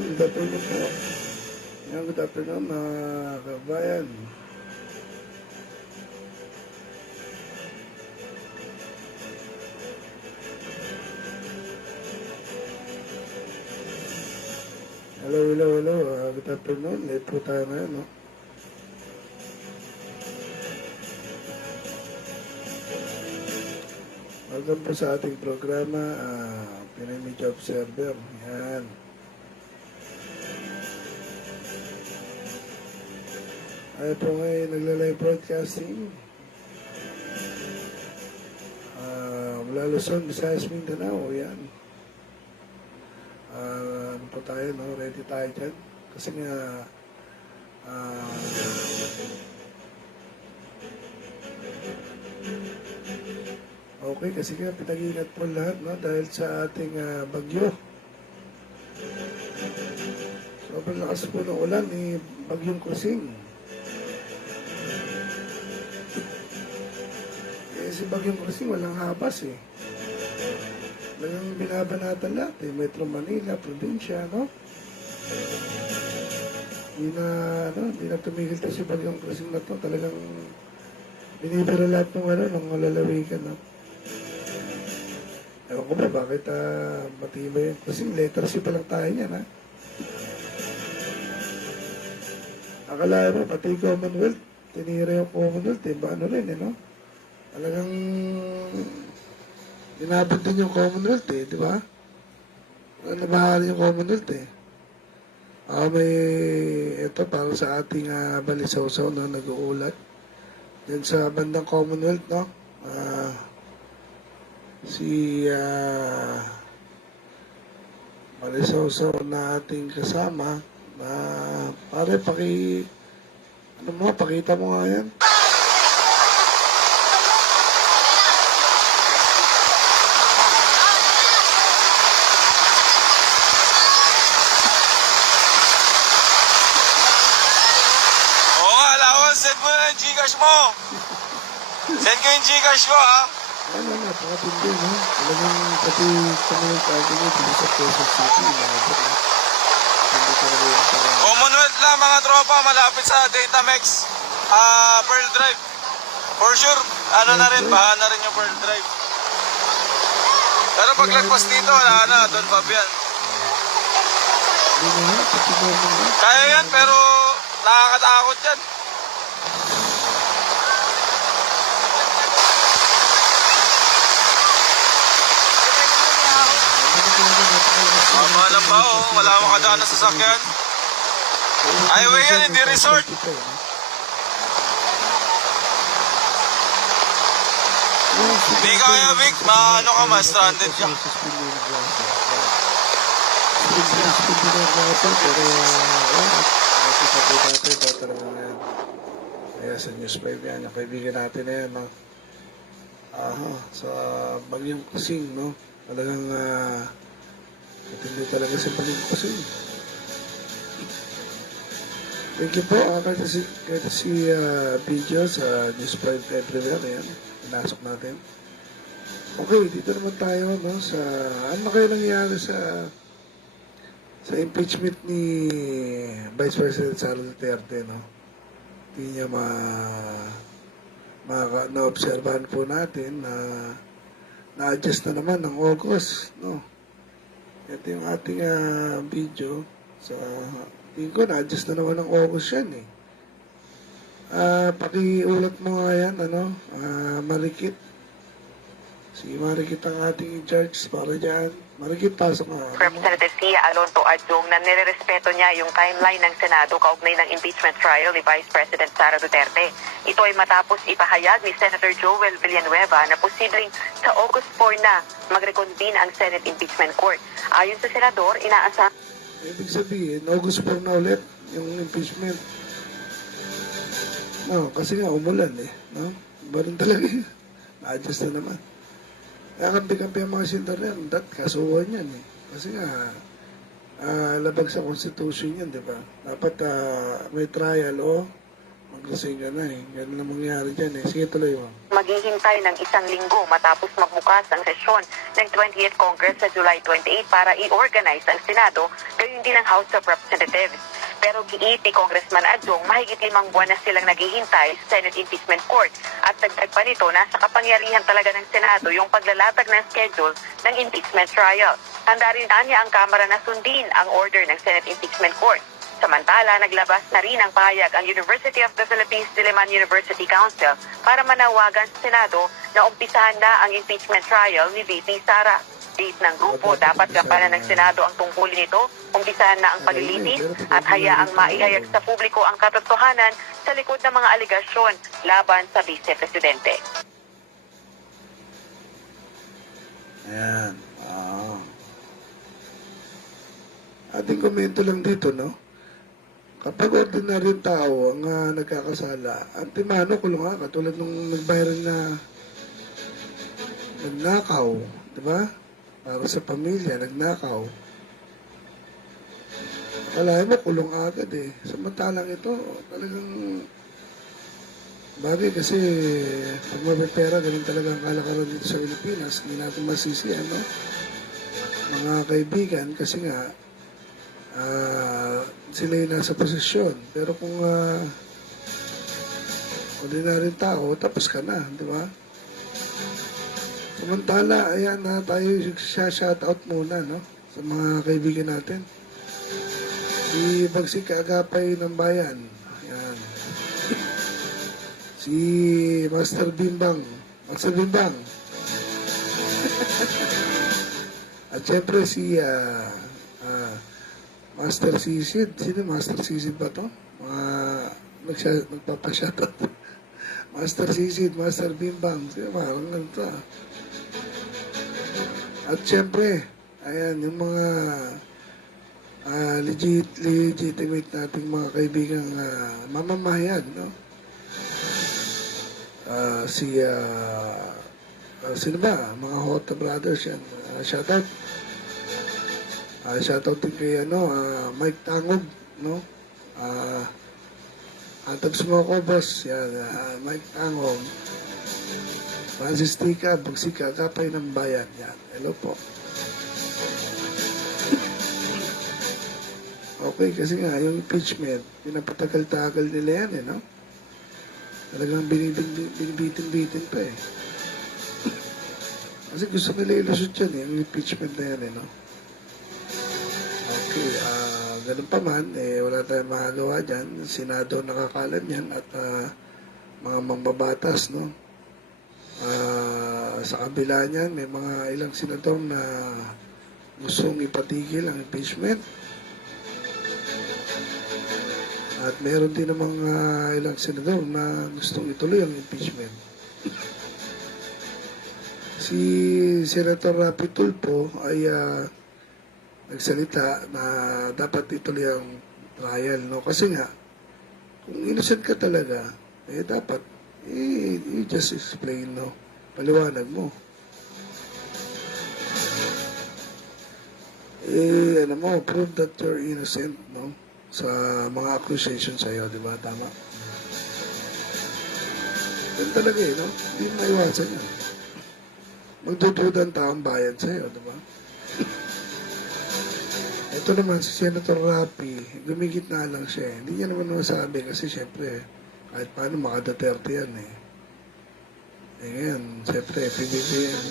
Yan, good afternoon po. Yan, good afternoon mga kabayan. Hello, hello, hello. Good afternoon. Late po tayo ngayon, no? Welcome po sa ating programa, Pinoy Media Observer. Yan. Ay po ngayon nagla-live broadcasting. Mula Luzon, Visayas, Mindanao. Yan. Ano po tayo, no? Ready tayo dyan. Kasi nga, okay, kasi nga pinag-ingat po lahat, no? Dahil sa ating bagyo. Sobrang lakas po ng ulan ni Bagyong Kusing. Si Bagyong Kusing walang habas eh. Talagang binabanatan lahat eh. Metro Manila, probinsya, no? Hindi na tumigil to si Bagyong Kusing na to. Talagang binibira lahat ng lalawigan, no? Ewan ko ba, bakit matibay yun? Kasi letter C pa lang tayo niyan, ha? Akala mo, pati Commonwealth, tinira yung Commonwealth, eh, ba ano rin, eh, no? Talagang inabot din yung Commonwealth eh, di ba? Nabahal yung Commonwealth eh. Ito para sa ating balisaw-saw, no, nag-uulat. Then sa bandang Commonwealth, no, si balisaw-saw na ating kasama, pare, pakita mo nga yan. Send mo na yung Gcash mo. Send ko yung Gcash ko, ha? Ano, napakatindi, no? Talagang pati Commonwealth party nyo, sa Quezon City, inabot, no? Hindi talaga yung Commonwealth lang, mga tropa, malapit sa Datamex, Pearl Drive. For sure, na rin, baha na rin yung Pearl Drive. Pero pag lagpas dito, wala na, doon pa yan. Kaya yan, pero nakakatakot yan. Tama lang ba, oh? Wala akong kadaan na sasakyan. Highway yan, hindi resort. Hindi kaya, Vic. Maano ka, ma-stranded ka. Kaya sa News 5 yan, yung kaibigan natin na yan, no? Sa Bagyong Kusing, no? Talagang, hindi talaga sa Bagyong Kusing. Thank you po, kahit si video sa News 5 everywhere, yan, pinasok natin. Okay, dito naman tayo, no? Ano kayo nangyari sa impeachment ni Vice President Sara Duterte, no? Hindi niya na-obserbahan po natin na na-adjust na naman ng August, no? Ito yung ating video. So, tingin ko na-adjust na naman ng August yan, eh. Pakiulat mo nga yan, ano? Marikit. Si Marikit ang ating in-charge para dyan. Marikit, pasok nga. Representative Tia Alonto Adjong na nirerespeto niya yung timeline ng Senado kaugnay ng impeachment trial ni Vice President Sara Duterte. Ito ay matapos ipahayag ni Senator Joel Villanueva na posibleng sa August 4 na magreconvene ang Senate Impeachment Court. Ayon sa Senador, inaasam. Ibig sabihin, August 4 na ulit yung impeachment. No, kasi nga umulan eh. No? Iba rin talaga yun. Na-adjust na naman. Kaya kampi-kampi ang mga sindar yan, kasuhan yan eh. Kasi nga, labag sa Constitution yan, di ba? Dapat may trial o Mag-resign ka na eh. Ganun na mangyari dyan eh. Sige, tuloy mo. Maghihintay ng 1 linggo matapos magbukas ang sesyon ng 20th Congress sa July 28 para i-organize ang Senado, gayon din ang House of Representatives. Pero giit ni Congressman Adjong, mahigit 5 buwan na silang naghihintay sa Senate Impeachment Court at dagdag pa nito, nasa kapangyarihan talaga ng Senado yung paglalatag ng schedule ng impeachment trial. Handa rin niya ang Kamara na sundin ang order ng Senate Impeachment Court. Samantala, naglabas na rin ang pahayag ang University of the Philippines Diliman University Council para manawagan sa Senado na umpisahan na ang impeachment trial ni VP Sara. Date ng grupo, dapat gampanan ng Senado ang tungkulin nito, umpisahan na ang paglilitis at hayaang maihayag sa publiko ang katotohanan sa likod ng mga aligasyon laban sa Vice Presidente. Ayan. Ating komento lang dito, no? Kapag ordinaryong tao ang nagkakasala, antimano kulong nga, katulad nung nag-viral na nagnakaw, di ba? Para sa pamilya, nagnakaw. Akalain mo, kulong agad eh. Samantalang ito, talagang bagay kasi pag mapipera, ganun talaga ang kalakaran dito sa Pilipinas. Hindi natin masisi, ano? Mga kaibigan, kasi nga, sila yung nasa posisyon. Pero kung ordinaryong tao, tapos ka na, di ba? Samantala, ayan na tayo shoutout muna, no? Sa mga kaibigan natin. Si Bagsik Agapay ng Bayan. Ayan. Si Master Bimbang. Master Bimbang. At syempre si Master Sisid. Sino Master Sisid ba to? Magpapashoutout. Master Sisid, Master Bimbang. Sino parang ganito ah. At syempre, ayan, yung mga legitimate nating mga kaibigang mamamahayag, no? Sino ba? Mga Hota Brothers yan. Shoutout. Shoutout din kay Mike Tangog, no? Antabs mo ako, boss. Yan, Mike Tangog. Francis Tika, Bagsika, Kapay ng Bayan. Yan. Hello po. Okay, kasi nga, yung impeachment, pinapatagal-tagal nila yan, no? Talagang binibitin-bitin pa, eh. Kasi gusto nila ilusot yan, yung impeachment na yan, no? Okay, ganun pa man, wala tayong magagawa dyan. Senado nakakalam yan at mga mambabatas, no? Sa kabila niyan, may mga ilang senador na gustong ipatigil ang impeachment. At meron din namang ilang senador na gustong ituloy ang impeachment. Si Senator Rapi Tulfo ay nagsalita na dapat ituloy ang trial, no? Kasi nga, kung innocent ka talaga, dapat you just explain, no? Paliwanag mo. Prove that you're innocent, no? Sa mga accusations sa'yo, di ba? Tama. Yan talaga no? Hindi maiwasan yan. Magdududa ang taong bayan sa'yo, di ba? Ito naman, si Senator Rapi, gumigit na lang siya. Hindi niya naman masabi kasi syempre, kahit paano maka-Duterte yan ngayon, syempre, PBB yan.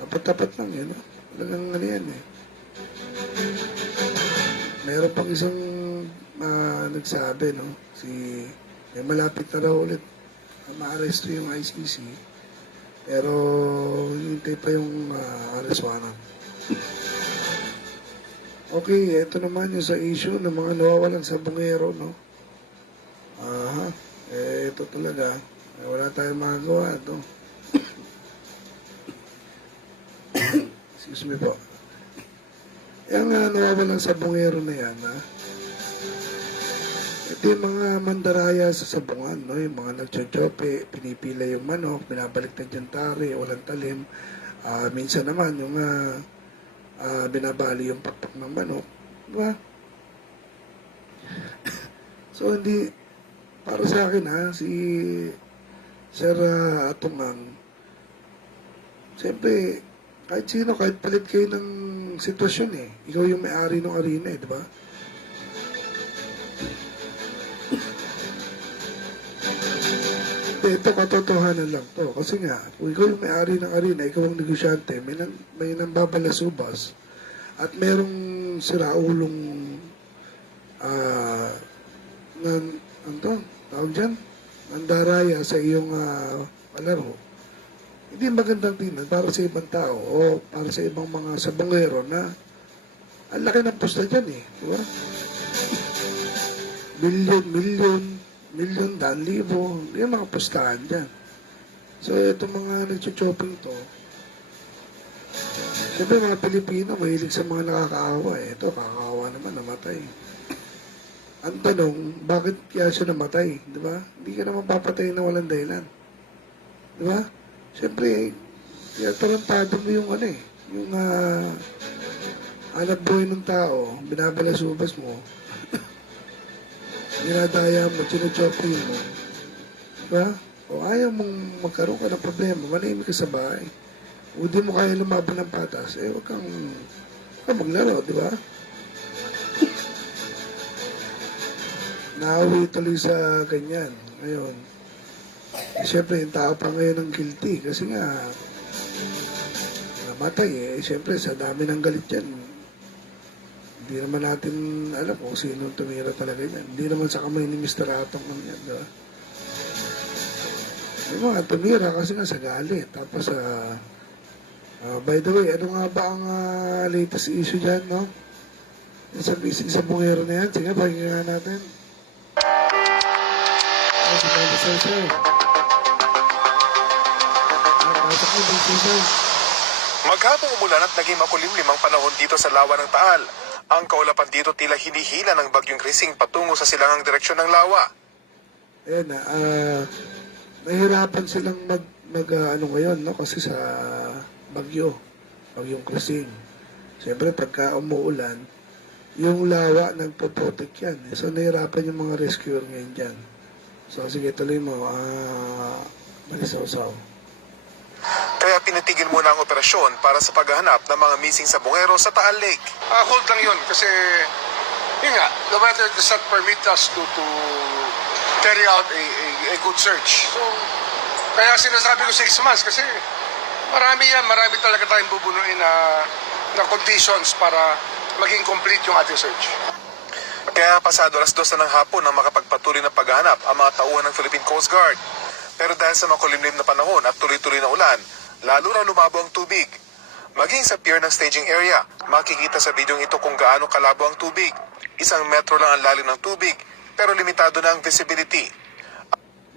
Tapat-tapat lang yan, no? Talagang ano yan, Meron pang isang nagsabi, no? May malapit na daw ulit ma-arresto yung ICC. Pero, hintay pa yung arrest warrant. Okay, ito naman yung sa issue ng mga nawawalang sabongero, no? Ito talaga. Wala tayong magagawa ito. Excuse me po. Yung nawawalang sabongero na yan, ito yung mga mandaraya sa sabungan, no? Yung mga nagtsotsope, pinipila yung manok, binabalik na dyan tari, walang talim. Minsan naman, yung binabali yung pakpak ng manok. Diba? So, para sa akin ha, si Sir Atungang, siyempre, kahit sino, kahit palit kayo ng sitwasyon eh. Ikaw yung may-ari ng arena eh, di ba? Ito, katotohanan lang to. Kasi nga, kung ikaw yung may-ari ng arena, ikaw ang negosyante, may nambabalasubas, at merong siraulong ano to, tawag dyan, nandaraya sa iyong palaro. Hindi magandang tingnan para sa ibang tao o para sa ibang mga sabongero na ang laki ng pusta dyan eh. Diba? Milyon, daan libo, yung mga pustahan dyan. So, itong mga nagcho-shopping to, siyempre mga Pilipino, mahilig sa mga nakakaawa eh. Ito, kakaawa naman, namatay. Ang tanong, bakit kaya siya namatay? Di ba? Hindi ka naman papatay na walang dahilan. Di ba? Siyempre, kaya tarantado mo yung ano eh, yung hanap buhay ng tao, binabalasubas mo, dinadaya mo, sinuchopping mo. Diba? O ayaw mong magkaroon ka ng problema, manahimik ka sa bahay. O di mo kaya lumaban ng patas, eh huwag kang maglaro, di ba? Naawi tuloy sa ganyan. Ngayon, siyempre, yung tao pa ngayon ang guilty kasi nga namatay eh. Siyempre, sa dami ng galit yan. Hindi naman natin alam kung sino tumira talaga yan. Hindi naman sa kamay ni Mr. Atong naman yan, diba? Yung mga tumira kasi nga sa galit. Tapos, by the way, ano nga ba ang latest issue dyan, no? Sa bungero na yan. Sige, pakinggan nga natin. Sir. Maghapong umulan at naging makulimlim ang panahon dito sa Lawa ng Taal. Ang kaulapan dito tila hinihila ng bagyong Krising patungo sa silangang direksyon ng Lawa. Ayan nahirapan silang ano ngayon, no? Kasi sa bagyong Krising. Siyempre, pagka umuulan, yung Lawa nagpo-protect yan. So, nahirapan yung mga rescuer ngayon dyan. So, sige, tuloy mo. Malisaw-saw. Kaya pinatigil muna ang operasyon para sa paghahanap ng mga missing sa bungero sa Taal Lake. Hold lang yun kasi yun nga, the weather does not permit us to carry out a good search. So, kaya sinasabi ko 6 months kasi marami talaga tayong bubunuin na conditions para maging complete yung ating search. Kaya pasado 2:00 na ng hapon nang makapagpatuloy na paghahanap ang mga tauhan ng Philippine Coast Guard. Pero dahil sa makulimlim na panahon at tuloy-tuloy na ulan, lalo na lumabo ang tubig. Maging sa pier ng staging area, makikita sa videong ito kung gaano kalabo ang tubig. 1 metro lang ang lalim ng tubig, pero limitado na ang visibility.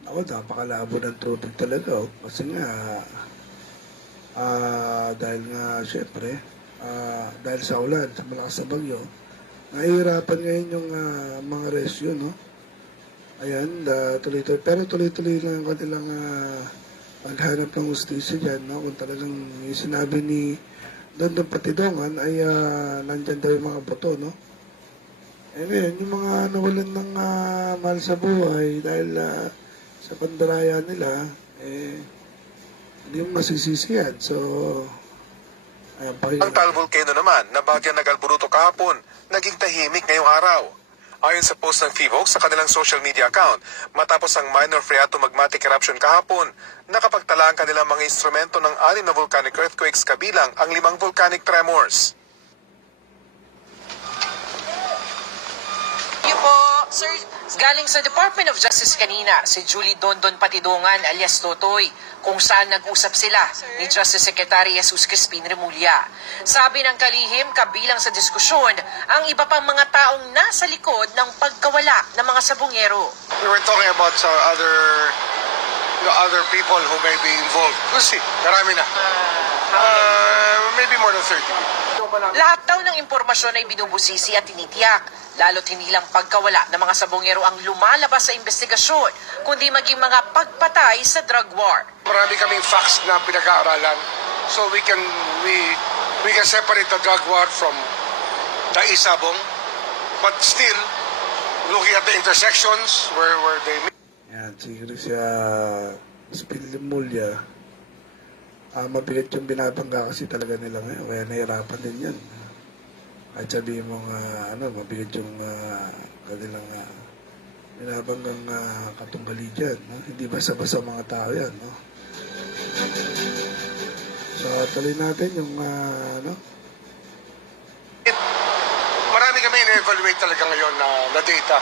Ako, napakalabo ng tubig talaga. Oh. Kasi nga, dahil nga, syempre, dahil sa ulan, sa malakas na bagyo, nahihirapan ngayon yung mga rescue, no? Ayan, tuloy-tuloy. Pero tuloy-tuloy lang ang kanilang paghanap ng justisya dyan, no? Kung talagang yung sinabi ni Dondon Patidongan ay nandyan daw yung mga boto, no? Eh ngayon, yung mga nawalan ng mahal sa buhay dahil sa pandaraya nila, hindi mo masisisi yan. So, ayan, Ang Taal Volcano naman, na bagyang nag-alburuto kahapon, naging tahimik ngayong araw. Ayon sa post ng FIVOC sa kanilang social media account, matapos ang minor phreatomagmatic eruption kahapon, nakapagtala ang kanilang mga instrumento ng 6 na volcanic earthquakes kabilang ang 5 volcanic tremors. Yun po, sir, galing sa Department of Justice kanina, si Julie Dondon Patidongan alias Totoy, kung saan nag-usap sila ni Justice Secretary Jesus Crispin Remulla. Sabi ng kalihim, kabilang sa diskusyon, ang iba pang mga taong nasa likod ng pagkawala ng mga sabongero. We were talking about other people who may be involved. We'll see. Marami na. Maybe more than 30 people. Lahat daw ng impormasyon ay binubusisi at tinitiyak, lalo't hindi lang pagkawala ng mga sabongero ang lumalabas sa investigasyon, kundi maging mga pagpatay sa drug war. Marami kaming facts na pinag-aaralan. So we can separate the drug war from the isabong, but still looking at the intersections where they meet. at si Spinlimulya, mabigat yung binabangga kasi talaga nila ngayon, kaya nahirapan din yan. At sabihin mo mabigat yung kanilang binabanggang katunggali dyan. No? Hindi basta-basta mga tao yan. No? So, tuloy natin yung Marami kami na-evaluate talaga ngayon na data.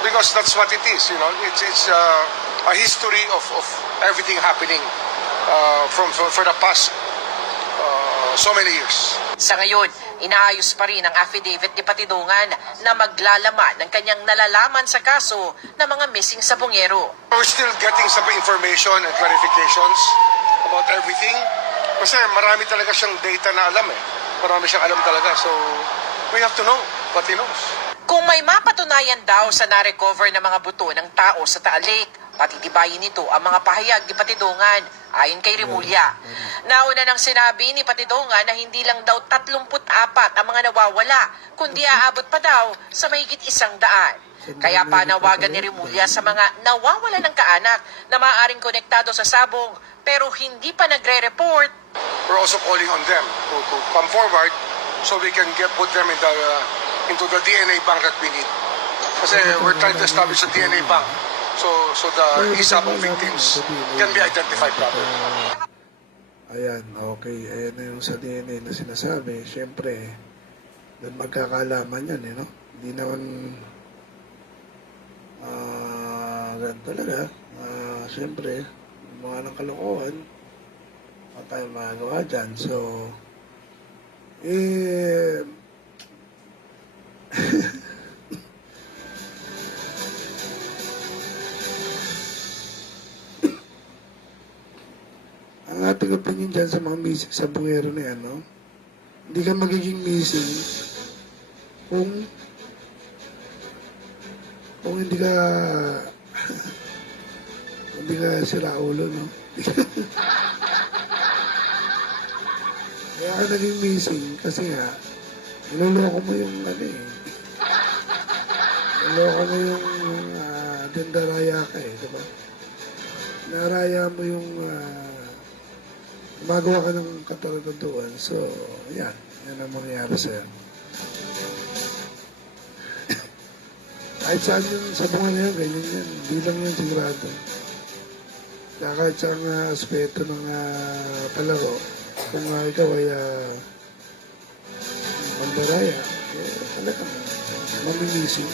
Because that's what it is, It's a history of everything happening for the past so many years. Sa ngayon, inaayos pa rin ang affidavit ni Patidongan na maglalaman ng kanyang nalalaman sa kaso ng mga missing sabongero. We're still getting some information and clarifications about everything. Kasi marami talaga siyang data na alam eh. Marami siyang alam talaga. So, we have to know what he knows. Kung may mapatunayan daw sa na-recover na mga buto ng tao sa Taal Lake, patitibayin nito ang mga pahayag ni Patidongan ayon kay Remulla. Nauna nang sinabi ni Patidongan na hindi lang daw 34 ang mga nawawala, kundi aabot pa daw sa mahigit 100. Kaya panawagan ni Remulla sa mga nawawala ng kaanak na maaaring konektado sa sabong pero hindi pa nagre-report. We're also calling on them to come forward so we can put them into the DNA bank that we need. Kasi we're trying to establish a DNA bank so the isabong victims can be identified properly. Ayan, okay. Ayan na yung sa DNA na sinasabi. Siyempre, doon magkakalaman yan, no? Hindi naman ganun talaga. Siyempre, mga ng kalokohan, wala tayong magagawa dyan. So, ang ating opinion dyan sa mga missing sa bungero na yan, no? Hindi ka magiging missing kung hindi ka hindi ka sira ulo, no? Kaya ka naging missing kasi nga niloloko mo yung niloloko mo yung dendaraya ka diba? Naraya mo yung gumagawa ka ng kataladuan. So, yan ang mangyayari sa'yo. Kahit saan yung sabungan na yan, ganyan yan. Hindi lang yan sigurado. Kaya kahit saan aspeto ng palaro, kung ikaw ay mandaraya, talagang mamimising.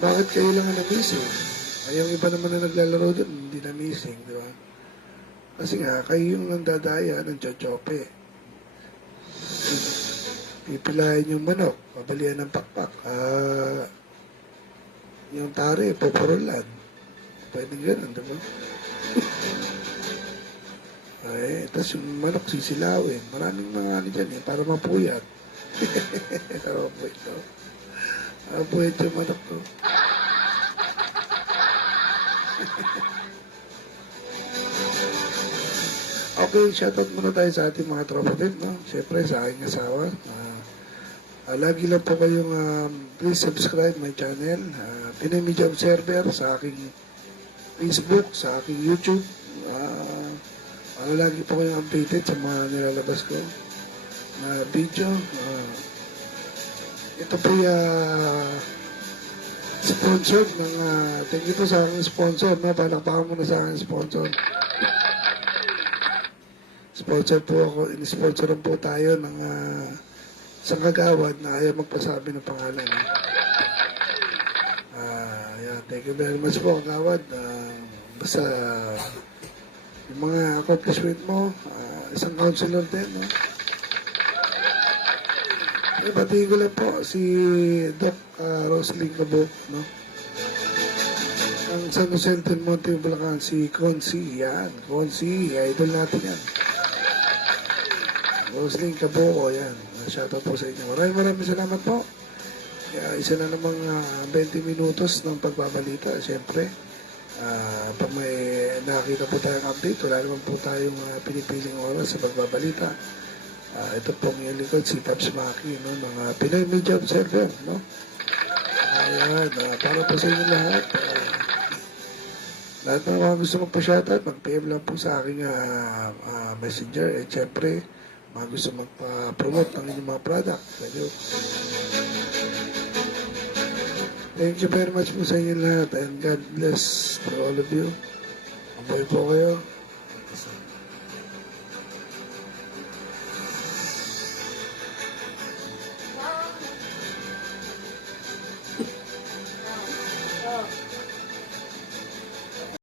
Bakit kayo lang ang na-missing? Ay, yung iba naman na naglalaro dun, hindi na-missing, di ba? Kasi nga, kayo yung nandadaya ng chochope. Pipilayan yung manok, pabalian ng pakpak. Yung tari, pupurulan. Pwede ganun, diba? Tapos yung manok sisilawin. Maraming mga dyan para mapuyat. Para mapuyat, no? Mapuyat yung manok, no? Okay, shoutout muna tayo sa ating mga tropa din, no? Siyempre, sa aking asawa. Lagi lang po kayong please subscribe my channel. Pinoy Media Observer sa aking Facebook, sa aking YouTube. Lagi po kayong updated sa mga nilalabas ko na video. Ito po sponsored ng thank you po sa aking sponsor, no? Palakpakan mo na sa aking sponsor. Sponsor po ako, in-sponsoran po tayo ng isang kagawad na ayaw magpasabi ng pangalan. Thank you very much po, kagawad. Basta yung mga accomplishment mo, isang counselor din, no? Batiin ko lang po si Doc Rosalie Cabot, no? Ang San Jose del Monte, Bulacan, si Consi, yan. Consi, idol natin yan. Rosalie Cabot, yan. Shoutout po sa inyo. Maraming salamat po. Isa na namang 20 minutos ng pagbabalita. Siyempre, pag may nakakita po tayong update, wala naman po tayong pinipiling oras sa pagbabalita. Ito pong yung likod, si Paps Maki, no? Mga Pinoy Media Observer, no? Ayan, para po sa inyo lahat. Lahat ng mga gusto magpa-shoutout, mag-PM lang po sa aking messenger. At syempre, mga gusto magpa-promote ng inyong mga product. Thank you very much po sa inyo lahat and God bless for all of you. Mabuhay po kayo.